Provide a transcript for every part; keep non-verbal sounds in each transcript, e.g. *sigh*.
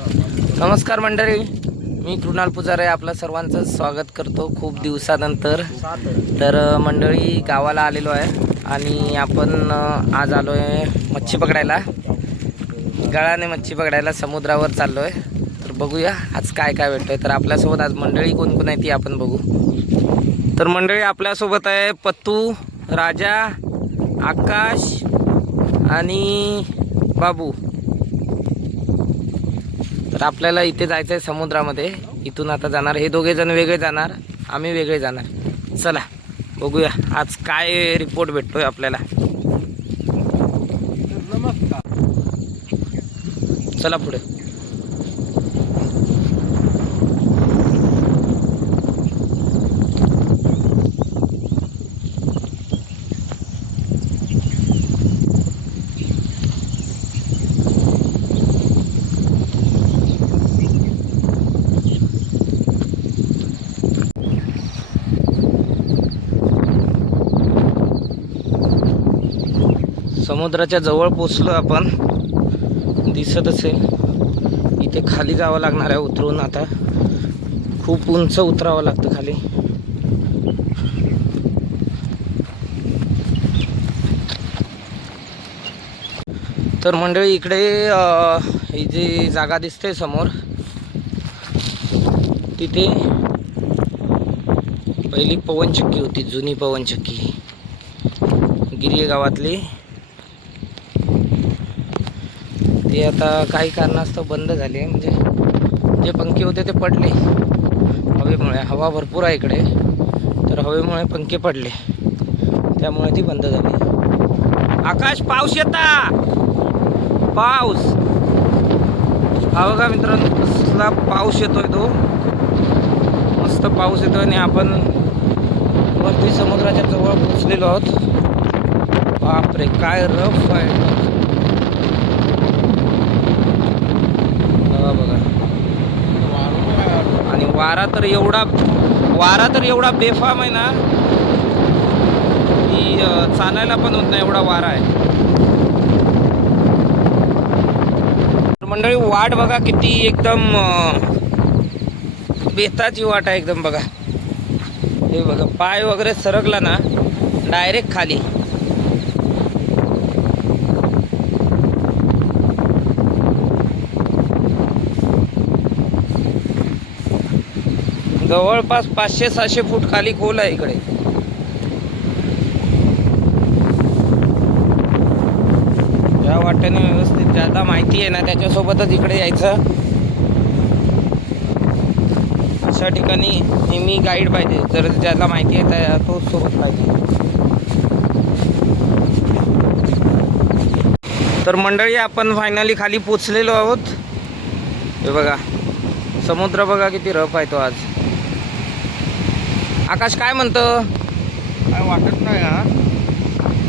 नमस्कार मंडळी मी कृणाल पुजारे आपलं सर्वांचं स्वागत करतो खूप दिवसानंतर. तर मंडळी गावाला आलेलो आहे आणि आपण आज आलो आहे मच्छी पकडायला. गळाने मच्छी पकडायला समुद्रावर चाललो आहे तर बघूया आज काय काय भेटतोय. तर आपल्यासोबत आज मंडळी कोण कोण आहे ती आपण बघू. तर मंडळी आपल्यासोबत आहे पत्तू राजा आकाश आणि बाबू. तर आपल्याला इथे जायचं आहे समुद्रामध्ये. इथून आता जाणार. हे दोघे जण वेगळे जाणार. आम्ही वेगळे जाणार. चला बघूया. आज काय रिपोर्ट भेटतोय आपल्याला? चला पुढे. समुद्राच्या जवळ पोचलो आपण. दिसत असेल. इथे खाली जावं लागणार आहे उतरून आता. खूप उंच उतरावं लागतं खाली. तर मंडळी इकडे ही जी जागा दिसते समोर तिथे पहिली पवनचक्की होती जुनी पवनचक्की. गिरिये गावातली ते आता काही कारणास्तव बंद झाले. म्हणजे जे पंखे होते ते पडले. हवेमुळे हवा भरपूर आहे इकडे. तर हवेमुळे पंखे पडले. त्यामुळे ती बंद झाली. आकाश पाऊस येता! पाऊस! हा बघा मित्रांनो कसला पाऊस येतोय तो. मस्त पाऊस येतोय आणि आपण वरती समुद्राच्या जवळ पोचलेलो आहोत. बापरे काय रफ आहे बघा बघा आणि वारा तर एवढा वारा तर एवढा बेफाम आहे ना की चालायला पण होत नाही एवढा वारा आहे. मंडळी वाट बघा किती एकदम बेताची वाट आहे एकदम बघा. हे बघा पाय वगैरे सरकला ना डायरेक्ट खाली. जवळपास पाचशे सहाशे फूट खाली खोल आहे इकडे. ज्या वाट्याने व्यवस्थित ज्यादा माहिती आहे ना त्याच्यासोबतच इकडे यायचं. अशा ठिकाणी नेहमी गाईड पाहिजे. जर ज्याला माहिती आहे त्या तोच सोबत पाहिजे. तर मंडळी आपण फायनली खाली पोचलेलो आहोत. हे बघा समुद्र बघा किती रफ आहे तो आज. आकाश काय म्हणतं? काय वाटत नाही हा.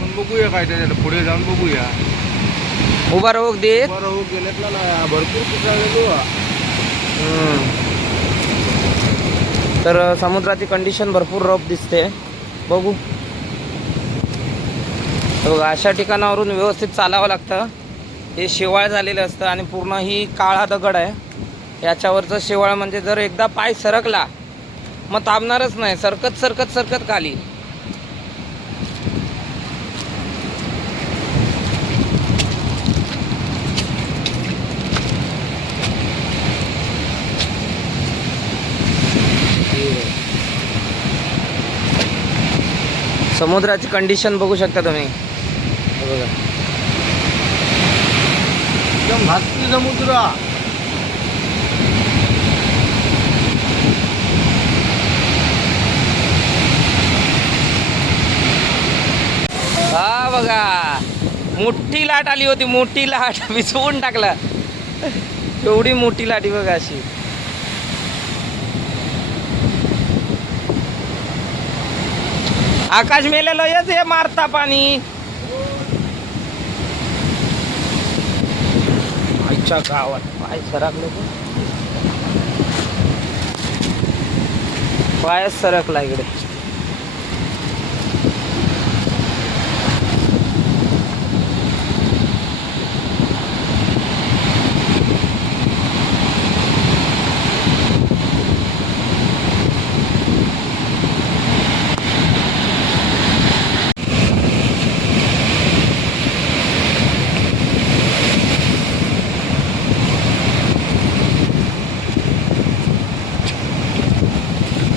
पण बघूया काय त्याच्यात पुढे जाऊन बघूया. उभा राहू दे बरं हो गेल्यातला ना भरपूर पिकाळलेलो हम्म. तर समुद्राची कंडिशन भरपूर रफ दिसते. बघू. बघा अशा ठिकाणावरून व्यवस्थित चालावं लागतं. हे शेवाळ झालेलं असतं आणि पूर्ण ही काळा दगड आहे. याच्यावरचं शेवाळ म्हणजे जर एकदा पाय सरकला मग थांबणारच नाही. सरकत सरकत सरकत खाली. समुद्राची कंडिशन बघू शकता तुम्ही. बघा. एकदम समुद्र हा बघा. मोठी लाट आली होती मोठी लाट. *laughs* विसवून टाकला. एवढी मोठी लाट बघा अशी. आकाश मेलेलं येच हे मारता पाणी. आईच्या गावात पाय सरकले ते. पायच सरकला इकडे.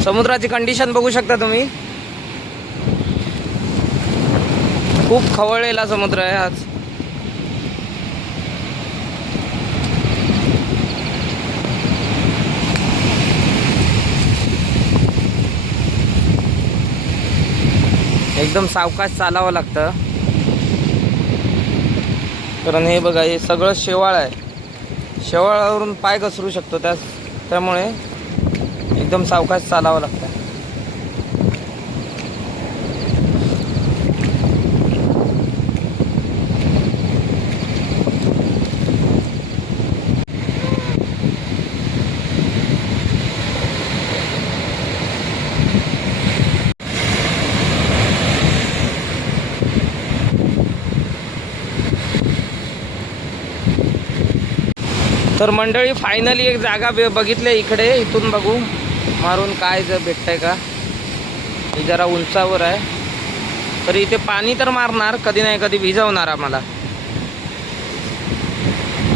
समुद्राची कंडिशन बघू शकता तुम्ही. खूप खवळलेला समुद्र आहे आज. एकदम सावकाश चालावं लागतं. कारण हे बघा हे सगळं शेवाळ आहे. शेवाळावरून पाय घसरू शकतो त्या त्यामुळे एकदम सावकाश चालावं लागतं. तर मंडळी फायनली एक जागा बघितली इकडे इथून बघू. मारून काय जर भेटतंय का? हे जरा उंचावर आहे. तर इथे पाणी तर मारणार कधी नाही कधी भिजवणार आम्हाला.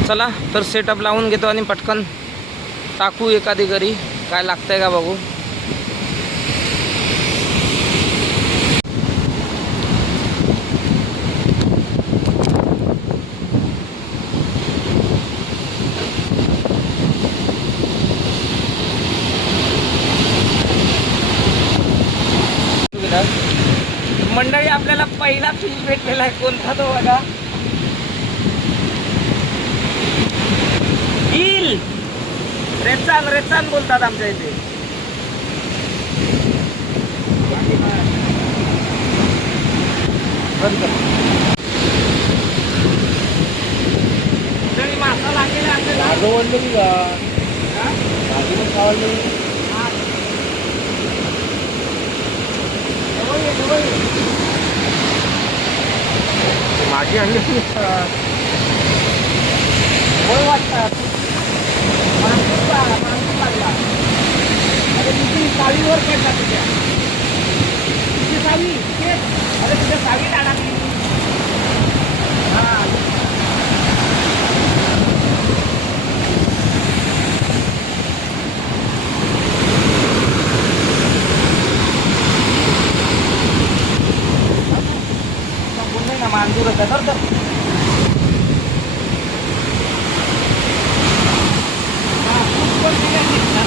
चला तर सेटअप लावून घेतो आणि पटकन टाकू एखादी घरी. काय लागतंय का बघू? मंडळी आपल्याला पहिला फिश भेटलेला आहे. कोणता तो बघा. ईल. रेचान रेचान बोलतात आमच्या इथे. मासा लागलेला आहे आपल्याला हा? माझी आणली वाटतात माणूस आला, अरे पडला तुझ्या तुझी सावी तेच. अरे तुझ्या साडी अडकली हा बोलले ना मांजूर होता तर तर हा, खूप पण दिल्या आहेत ना.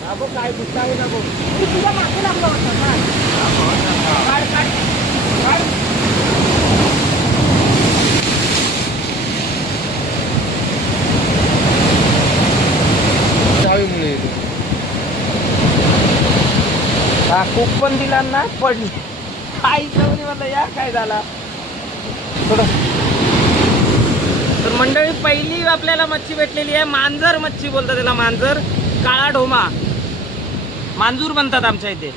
बाबू काय गुस्सा आहे ना भाऊ? तू तुझ्या मागे लागला होता ना काढ काढ काढ चावी म्हणून येते हा खूप पण दिला ना पडली आई जाऊन म्हणलं या काय झाला? थोडं तर मंडळी पहिली आपल्याला मच्छी भेटलेली आहे. मांजर मच्छी बोलतात त्याला मांजर. काळा ढोमा. मांजूर म्हणतात आमच्या इथे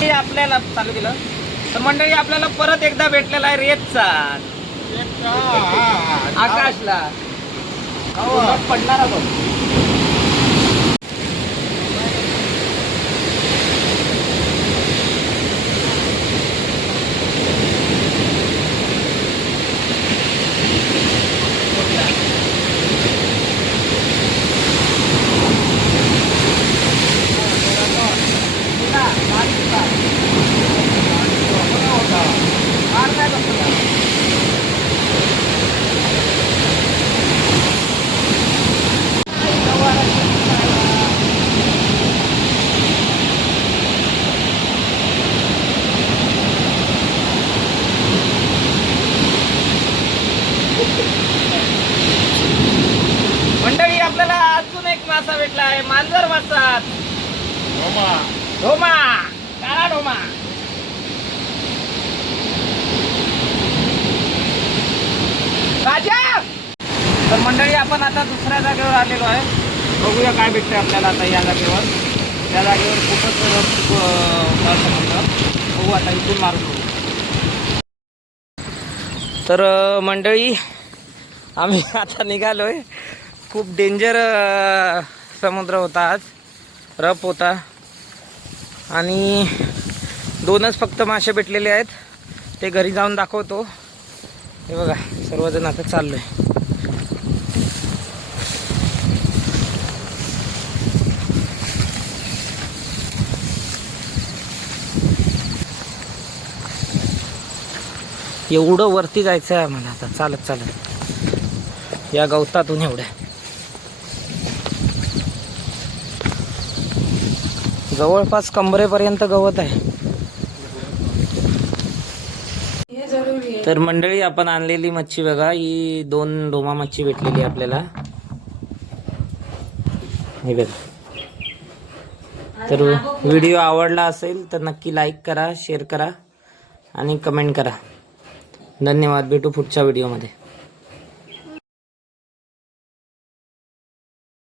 हे आपल्याला चालू केलं तर मंडळी आपल्याला परत एकदा भेटलेला आहे रेतचा. आकाशला. पडणारा बघ अजून एक मासा भेटला आहे. मांजर मासा ढोमा ढोमा काळा ढोमा राजा! तर मंडळी आपण आता दुसऱ्या जागेवर आलेलो आहे. बघूया काय भेटतं आपल्याला आता या जागेवर. त्या जागेवर खूपच म्हणतात. बघू आता इथून मारतो तर मंडळी आम्ही आता निघालो आहे खूप डेंजर समुद्र होता आज. रफ होता. आणि दोनच फक्त मासे भेटलेले आहेत. ते घरी जाऊन दाखवतो. हे बघा सर्वजण आता चाललोय. एवढं वरती जायचं आहे आम्हाला आता. चालत चालत. या गवतातून एवढ्या. जवळपास कंबरेपर्यंत गवत आहे. तर मंडळी आपण आणलेली मच्छी बघा. ही दोन डोमा मच्छी भेटलेली आहे आपल्याला. हे बघा. तर व्हिडिओ आवडला असेल तर नक्की लाईक करा शेअर करा आणि कमेंट करा. धन्यवाद. भेटू पुढच्या व्हिडिओमध्ये.